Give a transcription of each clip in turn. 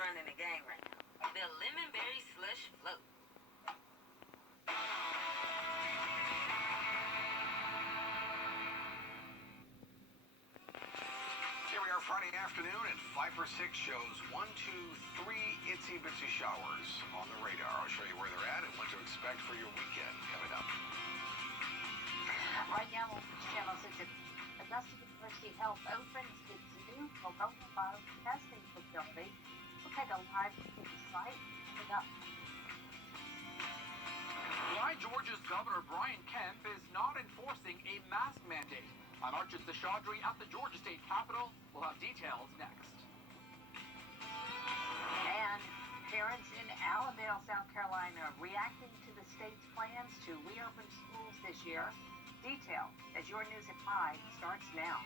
running the game right now. The lemon berry slush float. Here we are Friday afternoon, and 5 for 6 shows 1, 2, 3 itsy bitsy showers on the radar. I'll show you where they're at and what to expect for your weekend coming up. Right now on Channel 6, Augusta University Health opens its new coronavirus testing facility. We'll take a live look at the site coming up. Why Georgia's Governor Brian Kemp is not enforcing a mask mandate. I'm Archie Seshadri at the Georgia State Capitol. We'll have details next. And parents in Allendale, South Carolina, reacting to the state's plans to reopen schools this year. Detail as your news at 5 starts now.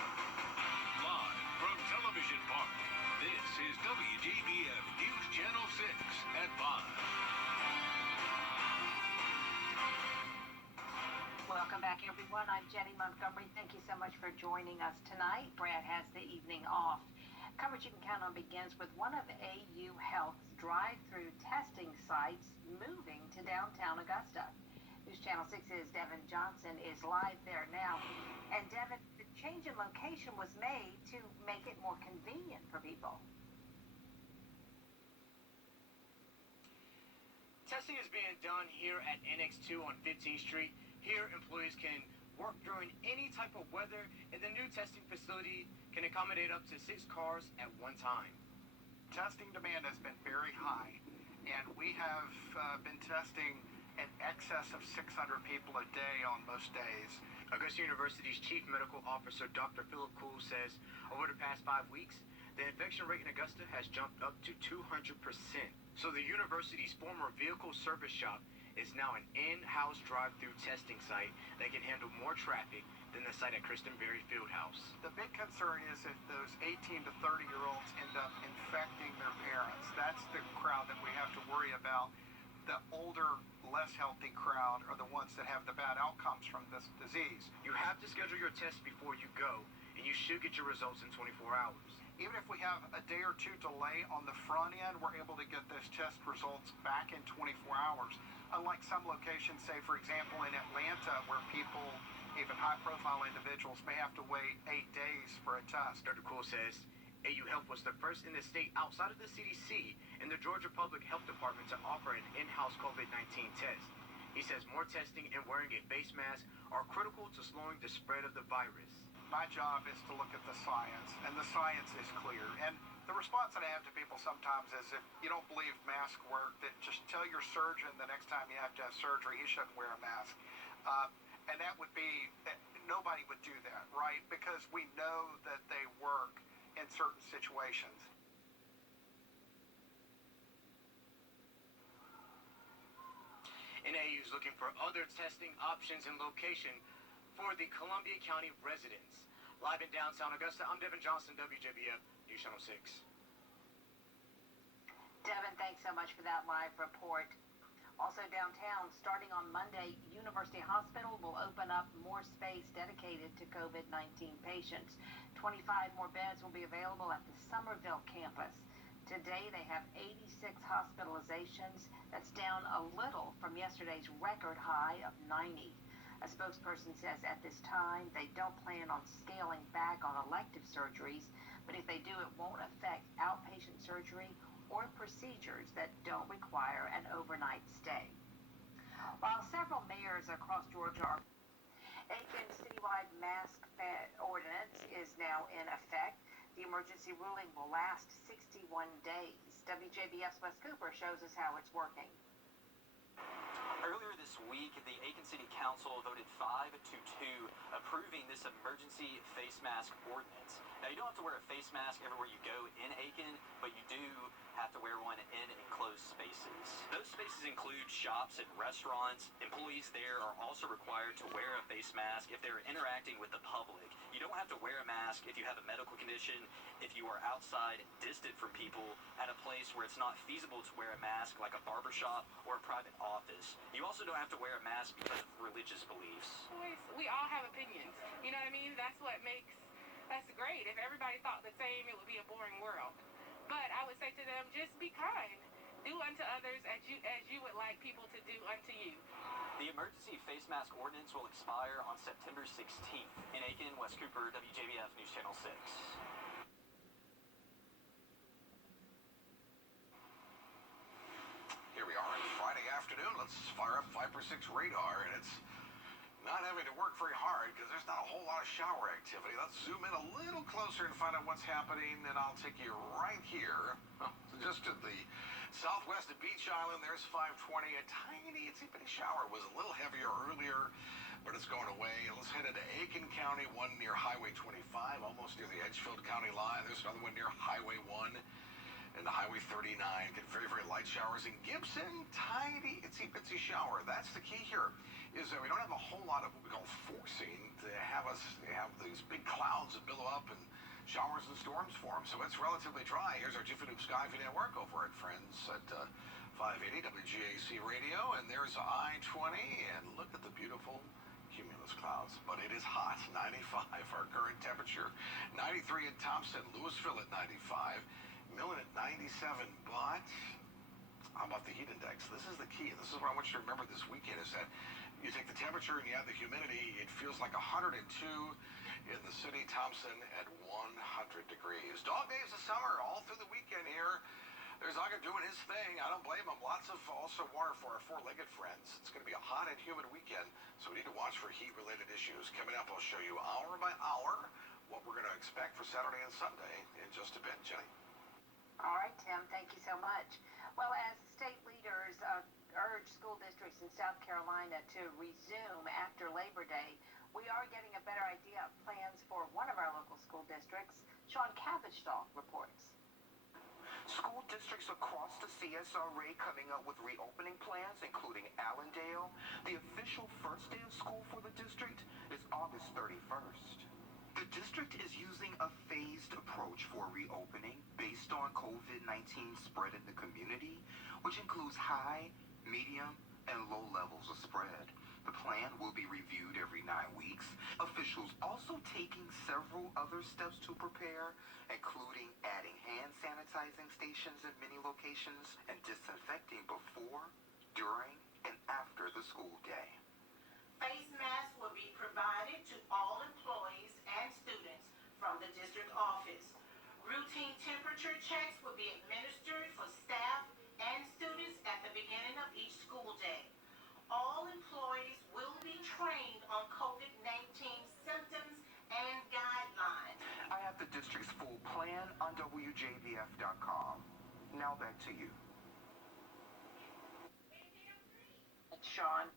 Live from Television Park, this is WJBF News Channel 6 at 5. Welcome back, everyone. I'm Jenny Montgomery. Thank you so much for joining us tonight. Brad has the evening off. Coverage you can count on begins with one of AU Health's drive-through testing sites moving to downtown Augusta. News Channel 6's Devin Johnson is live there now. And Devin, the change in location was made to make it more convenient for people. Testing is being done here at NX2 on 15th Street. Here, employees can work during any type of weather, and the new testing facility can accommodate up to 6 cars at one time. Testing demand has been very high, and we have been testing in excess of 600 people a day on most days. Augusta University's Chief Medical Officer, Dr. Philip Kuhl, says over the past 5 weeks, the infection rate in Augusta has jumped up to 200%. So the university's former vehicle service shop is now an in-house drive-through testing site that can handle more traffic than the site at Christenberry Fieldhouse. The big concern is if those 18 to 30-year-olds end up infecting their parents. That's the crowd that we have to worry about. The older, less healthy crowd are the ones that have the bad outcomes from this disease. You have to schedule your test before you go, and you should get your results in 24 hours. Even if we have a day or two delay on the front end, we're able to get those test results back in 24 hours. Unlike some locations, say, for example, in Atlanta, where people, even high-profile individuals, may have to wait 8 days for a test. Dr. Kuhl says AU Health was the first in the state outside of the CDC and the Georgia Public Health Department to offer an in-house COVID-19 test. He says more testing and wearing a face mask are critical to slowing the spread of the virus. My job is to look at the science, and the science is clear. And the response that I have to people sometimes is, if you don't believe masks work, then just tell your surgeon the next time you have to have surgery, he shouldn't wear a mask. And that would be, nobody would do that, right? Because we know that they work in certain situations. NAU is looking for other testing options and location for the Columbia County residents. Live in downtown Augusta, I'm Devin Johnson, WJBF News Channel 6. Devin, thanks so much for that live report. Also downtown, starting on Monday, University Hospital will open up more space dedicated to COVID-19 patients. 25 more beds will be available at the Somerville campus. Today, they have 86 hospitalizations. That's down a little from yesterday's record high of 90. A spokesperson says at this time they don't plan on scaling back on elective surgeries, but if they do, it won't affect outpatient surgery or procedures that don't require an overnight stay. While several mayors across Georgia are Aiken's citywide mask ordinance is now in effect. The emergency ruling will last 61 days. WJBF's Wes Cooper shows us how it's working. Earlier this week, the Aiken City Council voted 5-2 approving this emergency face mask ordinance. Now, you don't have to wear a face mask everywhere you go in Aiken, but you do have to wear one in enclosed spaces. Those spaces include shops and restaurants. Employees there are also required to wear a face mask if they're interacting with the public. You don't have to wear a mask if you have a medical condition, if you are outside, distant from people, at a place where it's not feasible to wear a mask, like a barbershop or a private office. You also don't have to wear a mask because of religious beliefs. We all have opinions. You know what I mean? That's what makes that's great. If everybody thought the same, it would be a boring world. But I would say to them, just be kind. Do unto others as you would like people to do unto you. The emergency face mask ordinance will expire on September 16th. In Aiken, Wes Cooper, WJBF News Channel 6. Here we are on Friday afternoon. Let's fire up 5 for 6 radar, and it's not having to work very hard because there's not a whole lot of shower activity. Let's zoom in a little closer and find out what's happening, and I'll take you right here. Just at the southwest of Beach Island, there's 520. A tiny itsy bitty shower was a little heavier earlier, but it's going away. Let's head into Aiken County, one near Highway 25, almost near the Edgefield County line. There's another one near Highway 1 and the Highway 39. Get very, very light showers. In Gibson, tiny itsy bitsy shower. That's the key here, is that we don't have a whole lot of what we call forcing to have us have these big clouds that billow up and showers and storms form. So it's relatively dry. Here's our Jiffy Lube Skyview Network over at Friends at 580 WGAC Radio. And there's I-20. And look at the beautiful cumulus clouds. But it is hot. 95 our current temperature. 93 at Thompson. Louisville at 95. Millen at 97. But how about the heat index? This is the key. This is what I want you to remember this weekend, is that you take the temperature and you add the humidity. It feels like 102 in the city. Thompson at 100 degrees. Dog days of summer all through the weekend here. There's Aga doing his thing. I don't blame him. Lots of also water for our four-legged friends. It's going to be a hot and humid weekend, so we need to watch for heat-related issues. Coming up, I'll show you hour by hour what we're going to expect for Saturday and Sunday in just a bit. Jenny? All right, Tim, thank you so much. Well, as state leaders urge school districts in South Carolina to resume after Labor Day, we are getting a better idea of plans for one of our local school districts. Sean Cabbagestall reports. School districts across the CSRA coming up with reopening plans, including Allendale. The official first day of school for the district is August 31st. The district is using a phased approach for reopening based on COVID-19 spread in the community, which includes high, medium, and low levels of spread. The plan will be reviewed every 9 weeks. Officials also taking several other steps to prepare, including adding hand sanitizing stations in many locations and disinfecting before, during, and after the school day. Face masks will be provided to all employees and students from the district office. Routine temperature checks will be administered for staff and students at the beginning of each school day. All employees will be trained on COVID-19 symptoms and guidelines. I have the district's full plan on WJBF.com. Now back to you. Sean.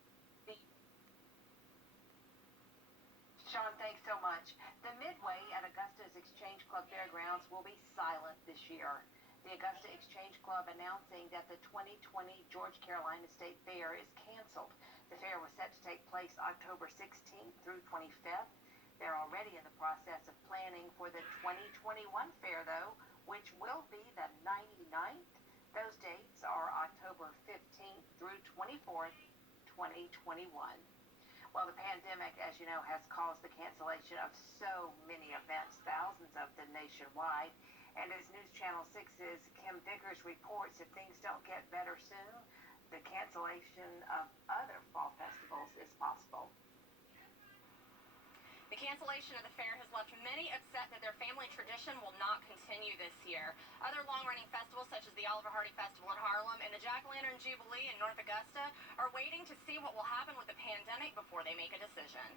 Sean, thanks so much. The Midway at Augusta's Exchange Club Fairgrounds will be silent this year. The Augusta Exchange Club announcing that the 2020 George Carolina State Fair is canceled. The fair was set to take place October 16th through 25th. They're already in the process of planning for the 2021 fair, though, which will be the 99th. Those dates are October 15th through 24th, 2021. Well, the pandemic, as you know, has caused the cancellation of so many events, thousands of them nationwide. And as News Channel 6's Kim Vickers reports, if things don't get better soon, the cancellation of other fall festivals is possible. The cancellation of the fair has left many upset that their family tradition will not continue this year. Other long-running festivals, such as the Oliver Hardy Festival in Harlem and the Jack-O-Lantern Jubilee in North Augusta, are waiting to see what will happen with the pandemic before they make a decision.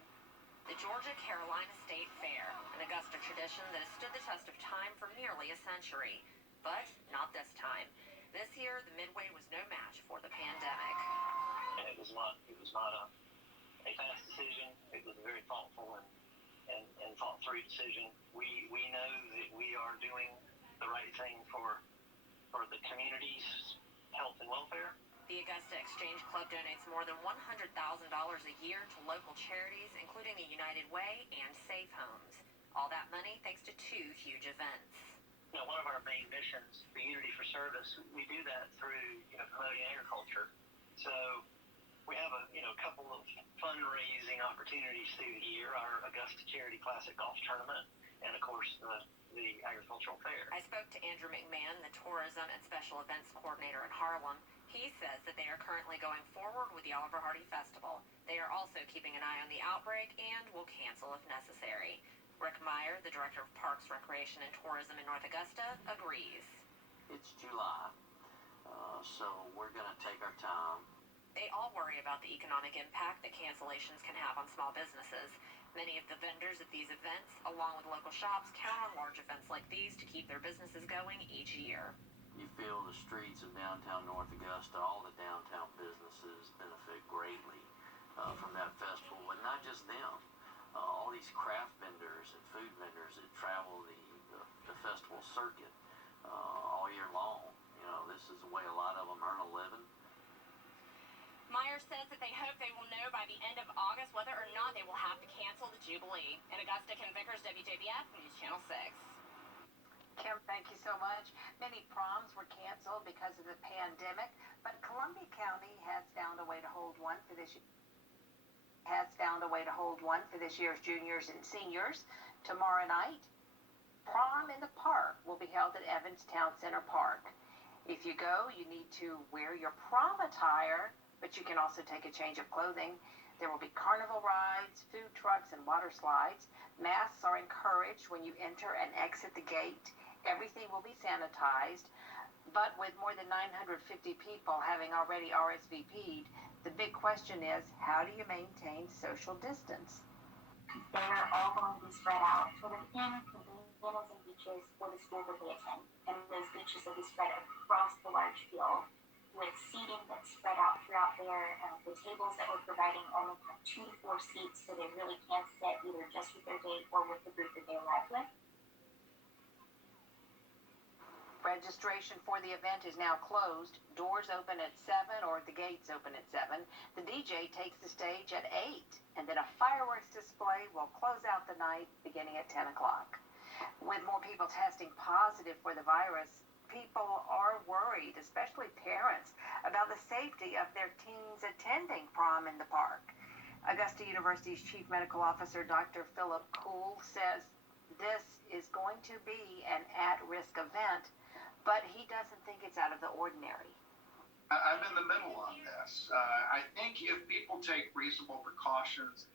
The Georgia Carolina State Fair, an Augusta tradition that has stood the test of time for nearly a century. But not this time. This year, the Midway was no match for the pandemic. And it was not a fast decision. It was a very thoughtful and thought through decision. We know that we are doing the right thing for the community's health and welfare. The Augusta Exchange Club donates more than $100,000 a year to local charities, including the United Way and Safe Homes. All that money thanks to 2 huge events. One of our main missions, the Unity for Service, we do that through promoting agriculture. So we have a couple of fundraising opportunities through the year. Our Augusta Charity Classic Golf Tournament and of course the agricultural fair. I spoke to Andrew McMahon, the tourism and special events coordinator in Harlem. He says that they are currently going forward with the Oliver Hardy Festival. They are also keeping an eye on the outbreak and will cancel if necessary. Rick Meyer, the director of Parks, Recreation, and Tourism in North Augusta, agrees. It's July, so we're going to take our time. They all worry about the economic impact that cancellations can have on small businesses. Many of the vendors at these events, along with local shops, count on large events like these to keep their businesses going each year. You feel the streets of downtown North Augusta, all the downtown businesses benefit greatly from that festival, but not just them. All these craft vendors and food vendors that travel the festival circuit all year long. You know, this is the way a lot of them earn a living. Meyer says that they hope they will know by the end of August whether or not they will have to cancel the Jubilee. In Augusta, Kim Vickers, WJBF, News Channel 6. Kim, thank you so much. Many proms were canceled because of the pandemic, but Columbia County has found a way to hold one for this year's juniors and seniors. Tomorrow night, prom in the park will be held at Evans Town Center Park. If you go, you need to wear your prom attire, but you can also take a change of clothing. There will be carnival rides, food trucks, and water slides. Masks are encouraged when you enter and exit the gate. Everything will be sanitized, but with more than 950 people having already RSVP'd, the big question is, how do you maintain social distance? They're all going to be spread out sort of in casinos and beaches for the schools that they attend. And those beaches will be spread across the large field with seating that's spread out throughout there. The tables that we're providing only have 2 to 4 seats, so they really can't sit either just with their date or with the group that they arrive with. Registration for the event is now closed. Doors open at 7 or the gates open at 7. The DJ takes the stage at 8, and then a fireworks display will close out the night beginning at 10 o'clock. With more people testing positive for the virus, people are worried, especially parents, about the safety of their teens attending prom in the park. Augusta University's Chief Medical Officer, Dr. Philip Kuhl, says this is going to be an at-risk event, but he doesn't think it's out of the ordinary. I'm in the middle on this. I think if people take reasonable precautions,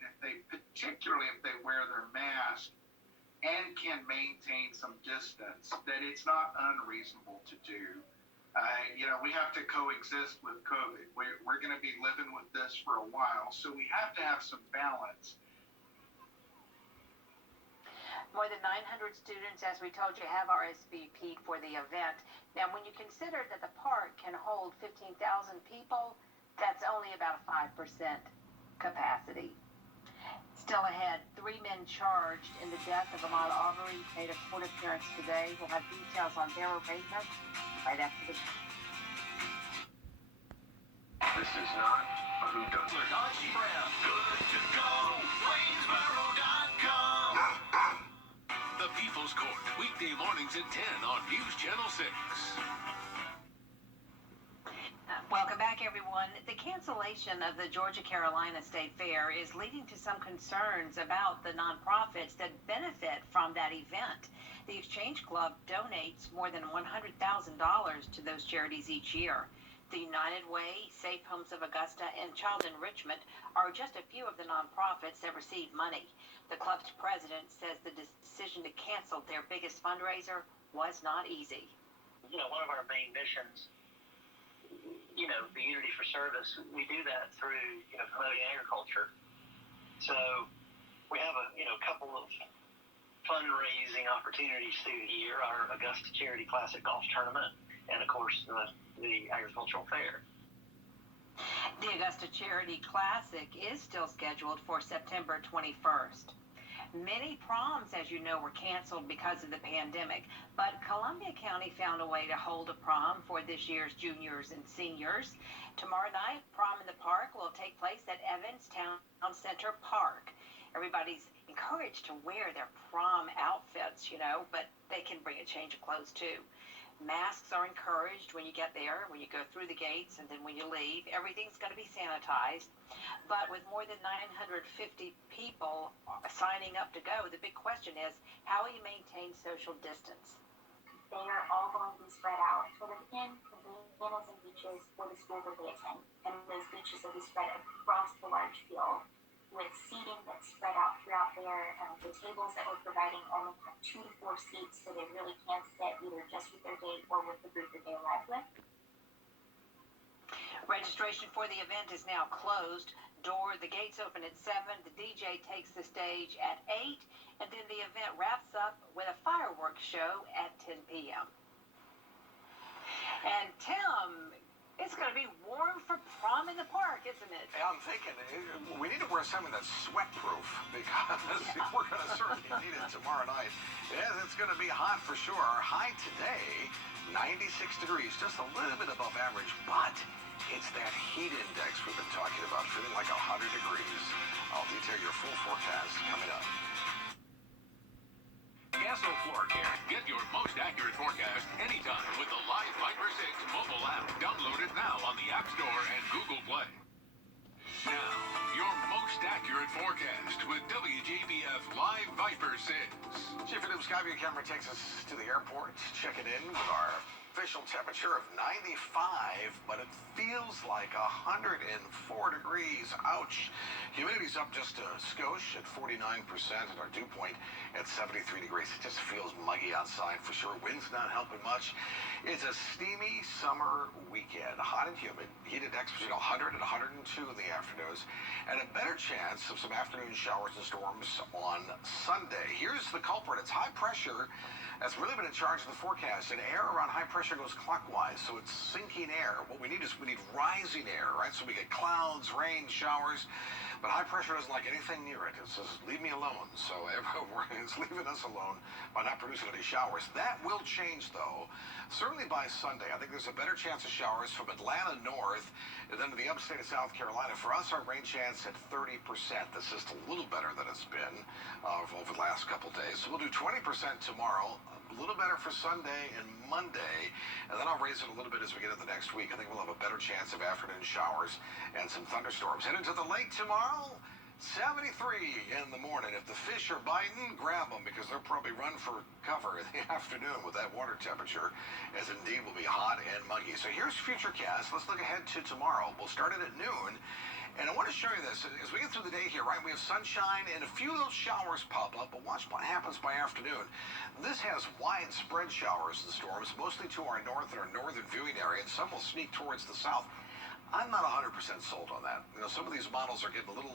particularly if they wear their mask and can maintain some distance, that it's not unreasonable to do. We have to coexist with COVID. We're going to be living with this for a while, so we have to have some balance. More than 900 students, as we told you, have RSVP'd for the event. Now, when you consider that the park can hold 15,000 people, that's only about a 5% capacity. Still ahead, 3 men charged in the death of Ahmaud Arbery made a court appearance today. We'll have details on their arraignment right after this. This is not a whodunit. Good to go. Waynesboro.com. The People's Court, weekday mornings at 10 on News Channel 6. Welcome back, everyone. The cancellation of the Georgia-Carolina State Fair is leading to some concerns about the nonprofits that benefit from that event. The Exchange Club donates more than $100,000 to those charities each year. The United Way, Safe Homes of Augusta, and Child Enrichment are just a few of the nonprofits that receive money. The club's president says the decision to cancel their biggest fundraiser was not easy. One of our main missions, the Unity for Service, we do that through, promoting agriculture. So we have a couple of fundraising opportunities through the year, our Augusta Charity Classic Golf Tournament, and of course the Agricultural Fair. The Augusta Charity Classic is still scheduled for September 21st. Many proms, as you know, were canceled because of the pandemic, but Columbia County found a way to hold a prom for this year's juniors and seniors. Tomorrow night, prom in the park will take place at Evans Town Center Park. Everybody's encouraged to wear their prom outfits, but they can bring a change of clothes too. Masks are encouraged when you get there, when you go through the gates, and then when you leave. Everything's going to be sanitized. But with more than 950 people signing up to go, the big question is, how will you maintain social distance? They are all going to be spread out sort of in cabanas and beaches for the schools that they attend. And those beaches will be spread across the large field with seating that's spread out throughout there. The tables that we're providing only have 2 to 4 seats, so they really can sit either just with their gate or with the group that they arrive with. Registration for the event is now closed. The gates open at 7. The DJ takes the stage at 8. And then the event wraps up with a fireworks show at 10 p.m. And Tim, it's going to be warm for prom in the park, isn't it? Yeah, I'm thinking we need to wear something that's sweat-proof because we're going to certainly need it tomorrow night. Yeah, it's going to be hot for sure. Our high today, 96 degrees, just a little bit above average, but it's that heat index we've been talking about, feeling like 100 degrees. I'll detail your full forecast coming up. Castle Floor Care. Get your most accurate forecast anytime with the Live Viper 6 mobile app. Download it now on the App Store and Google Play. Now, your most accurate forecast with WJBF Live Viper 6. Chief of News Skyview camera takes us to the airport, checking in with our official temperature of 95, but it feels like 104 degrees. Ouch. Humidity's up just a skosh at 49%, and our dew point at 73 degrees. It just feels muggy outside for sure. Wind's not helping much. It's a steamy summer weekend, hot and humid. Heat index between 100 and 102 in the afternoons, and a better chance of some afternoon showers and storms on Sunday. Here's the culprit. It's high pressure that's really been in charge of the forecast, and air around high pressure goes clockwise, so it's sinking air. What we need is rising air, right? So we get clouds, rain, showers, but high pressure doesn't like anything near it. It says, leave me alone. So it's leaving us alone by not producing any showers. That will change, though, certainly by Sunday. I think there's a better chance of showers from Atlanta north and then to the upstate of South Carolina. For us, our rain chance at 30%. This is a little better than it's been over the last couple days. So we'll do 20% tomorrow, a little better for Sunday and Monday, and then I'll raise it a little bit as we get into the next week. I think we'll have a better chance of afternoon showers and some thunderstorms. Heading to the lake tomorrow, 73 in the morning. If the fish are biting, grab them because they'll probably run for cover in the afternoon with that water temperature, as indeed will be hot and muggy. So here's Futurecast. Let's look ahead to tomorrow. We'll start it at noon. And I want to show you this. As we get through the day here, right, we have sunshine and a few little showers pop up, but watch what happens by afternoon. This has widespread showers and storms, mostly to our north and our northern viewing area, and some will sneak towards the south. I'm not 100% sold on that. You know, some of these models are getting a little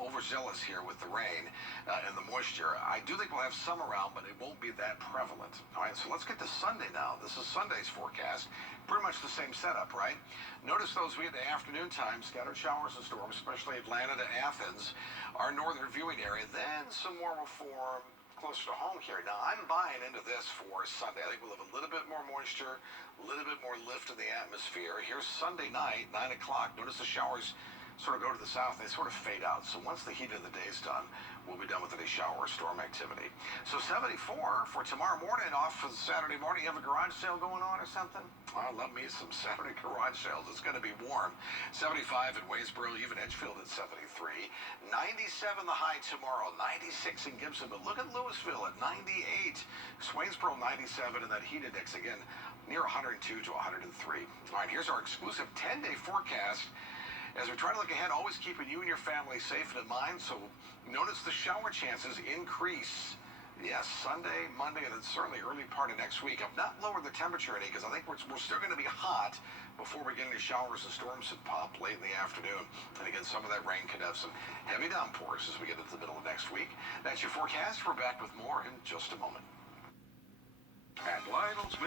overzealous here with the rain and the moisture. I do think we'll have some around, but it won't be that prevalent. All right, so let's get to Sunday now. This is Sunday's forecast. Pretty much the same setup, right? Notice those we had the afternoon time, scattered showers and storms, especially Atlanta to Athens, our northern viewing area. Then some more will form closer to home here. Now, I'm buying into this for Sunday. I think we'll have a little bit more moisture, a little bit more lift in the atmosphere. Here's Sunday night, 9 o'clock. Notice the showers sort of go to the south. They sort of fade out. So once the heat of the day's done, we'll be done with any shower or storm activity. So 74 for tomorrow morning. Off for Saturday morning. You have a garage sale going on or something? I love me some Saturday garage sales. It's going to be warm. 75 in Waynesboro, even Edgefield at 73. 97 the high tomorrow. 96 in Gibson. But look at Louisville at 98. Swainsboro 97, and that heat index again near 102 to 103. All right, here's our exclusive 10-day forecast. As we try to look ahead, always keeping you and your family safe and in mind. So notice the shower chances increase. Yes, Sunday, Monday, and then certainly early part of next week. I've not lowered the temperature any because I think we're still going to be hot before we get into showers and storms that pop late in the afternoon. And again, some of that rain could have some heavy downpours as we get into the middle of next week. That's your forecast. We're back with more in just a moment. At Lionel's